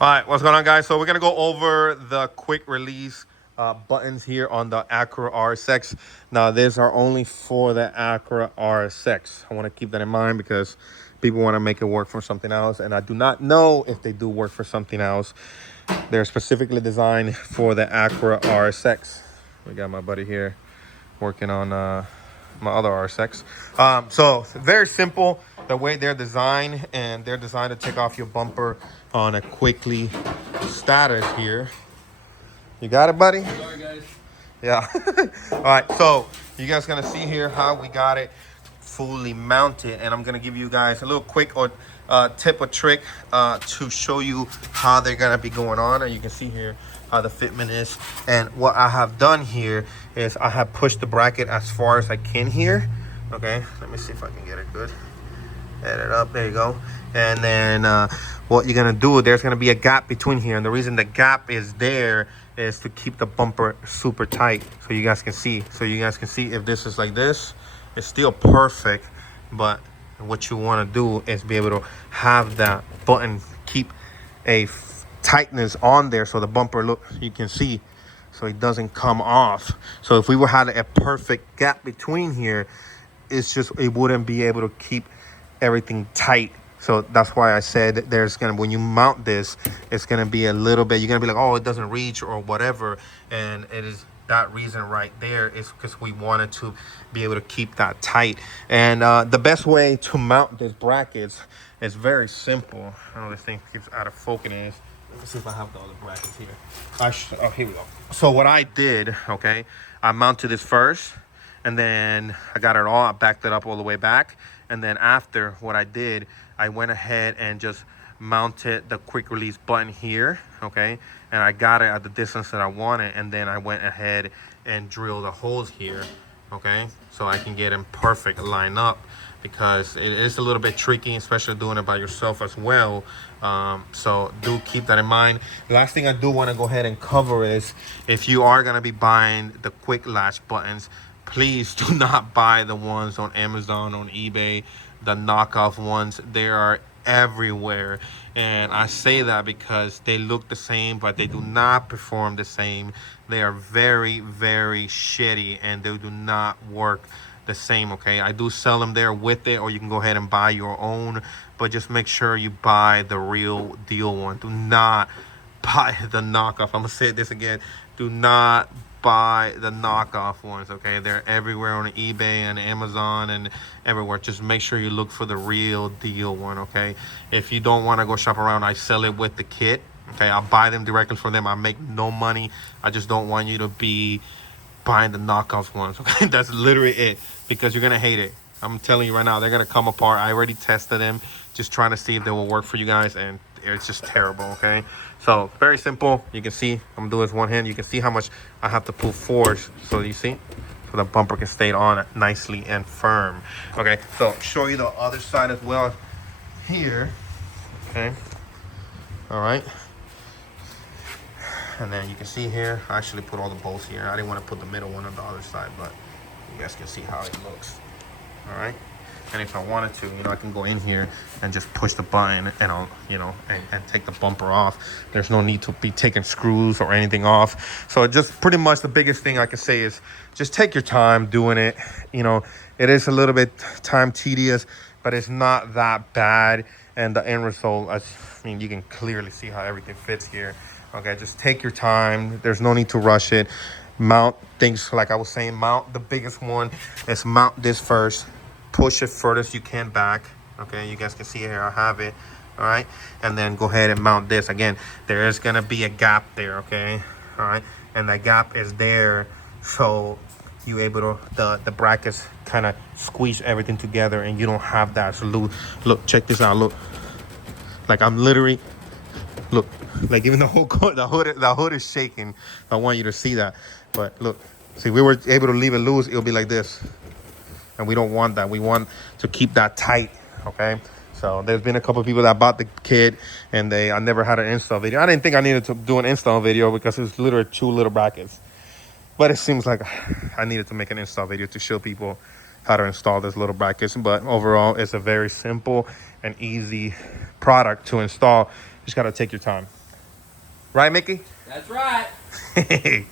All right, what's going on, guys? So we're gonna go over the quick release buttons here on the Acura RSX. Now, these are only for the Acura RSX. I want to keep that in mind because people want to make it work for something else, and I do not know if they do work for something else. They're specifically designed for the Acura RSX. We got my buddy here working on my other RSX. So very simple the way they're designed, and they're designed to take off your bumper on a quickly status here. You got it, buddy? Sorry, guys. Yeah. All right, so you guys gonna see here how we got it fully mounted, and I'm gonna give you guys a little quick or tip or trick to show you how they're gonna be going on. And you can see here how the fitment is. And what I have done here is I have pushed the bracket as far as I can here. Okay, let me see if I can get it good. Add it up, there you go. And then what you're gonna do, there's gonna be a gap between here, and the reason the gap is there is to keep the bumper super tight, so you guys can see. So you guys can see if this is like this, it's still perfect, but what you want to do is be able to have that button keep a tightness on there, so the bumper, look, you can see, so it doesn't come off. So if we were had a perfect gap between here, it's just, it wouldn't be able to keep everything tight. So that's why I said there's gonna, when you mount this, it's gonna be a little bit, you're gonna be like, oh, it doesn't reach or whatever. And it is that reason right there is because we wanted to be able to keep that tight. And the best way to mount these brackets is very simple. I know this thing keeps out of focus. Let me see if I have the other brackets here. Oh, here we go. So what I did, okay, I mounted this first, and then I got it all, I backed it up all the way back. And then after what I did, I went ahead and just mounted the quick release button here, okay? And I got it at the distance that I wanted, and then I went ahead and drilled the holes here, okay? So I can get them perfect line up, because it is a little bit tricky, especially doing it by yourself as well. So do keep that in mind. The last thing I do want to go ahead and cover is, if you are going to be buying the quick latch buttons, please do not buy the ones on Amazon, on eBay, the knockoff ones. They are everywhere, and I say that because they look the same, but they do not perform the same. They are very, very shitty, and they do not work the same, okay? I do sell them there with it, or you can go ahead and buy your own, but just make sure you buy the real deal one. Do not buy the knockoff. I'm gonna say this again. Do not buy the knockoff ones, okay? They're everywhere on eBay and Amazon and everywhere. Just make sure you look for the real deal one, okay? If you don't want to go shop around, I sell it with the kit, okay? I'll buy them directly from them. I make no money. I just don't want you to be buying the knockoff ones, okay? That's literally it, because you're gonna hate it. I'm telling you right now, they're gonna come apart. I already tested them, just trying to see if they will work for you guys, and it's just terrible, okay? So very simple. You can see I'm doing this one hand. You can see how much I have to pull forward, so you see, so the bumper can stay on nicely and firm. Okay, so show you the other side as well here. Okay, all right, and then you can see here, I actually put all the bolts here. I didn't want to put the middle one on the other side, but you guys can see how it looks. All right, and if I wanted to, you know, I can go in here and just push the button, and I'll, you know, and take the bumper off. There's no need to be taking screws or anything off. So just pretty much the biggest thing I can say is just take your time doing it. You know, it is a little bit time tedious, but it's not that bad. And the end result, I mean, you can clearly see how everything fits here. Okay, just take your time. There's no need to rush it. Mount things, like I was saying, mount the biggest one. Let's mount this first. Push it furthest you can back. Okay, you guys can see here I have it. All right, and then go ahead and mount this. Again, there is gonna be a gap there, okay? All right, and that gap is there, so you able to, the brackets kind of squeeze everything together, and you don't have that. So look, check this out. Look, like I'm literally, look, like even the whole the hood is shaking. I want you to see that. But look, see, we were able to leave it loose, it'll be like this. And we don't want that. We want to keep that tight, okay? So there's been a couple of people that bought the kit, and I never had an install video. I didn't think I needed to do an install video because it was literally 2 little brackets. But it seems like I needed to make an install video to show people how to install these little brackets. But overall, it's a very simple and easy product to install. You just got to take your time. Right, Mickey? That's right.